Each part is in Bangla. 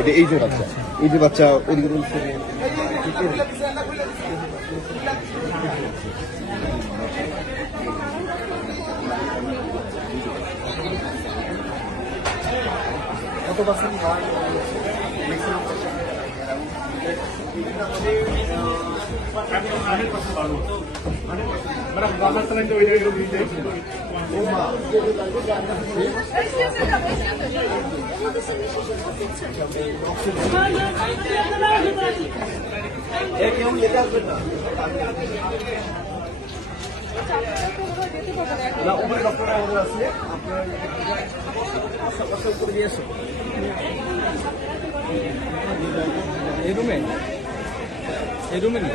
এটা এই যে বাচ্চা, এই যে বাচ্চা, ওদিকে বলছে কত পার্সেন্ট হয় কেউ লেগে আসবে না না উপরে ডক্টর আমাদের আছে আপনার আপনার উপরে দিয়ে এসো এই রুমে? এই রুমে নেই?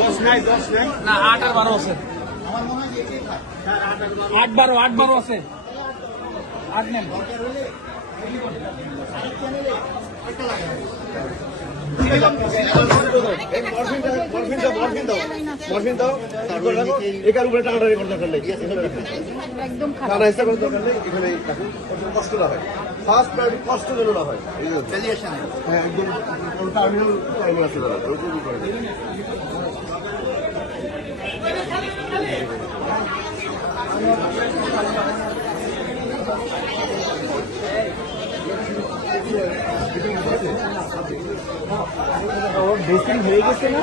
দশ নাই দশ নাই। না আট আর বারো আছে। আট বারো আট বারো আছে। আট নেন। উপরে টাকাটা রেকর্ড দরকার নেই একদম টাকা হিসাব করার দরকার নেই এখানে কষ্ট না হয়। ফার্স্ট প্রায়োরিটি কষ্ট যেন না হয়। হ্যাঁ একদম। টার্মিনাল টার্মিনাল আছে দাদা ওইটুকু করে দিন। ড্রেসিং হয়ে গেছে না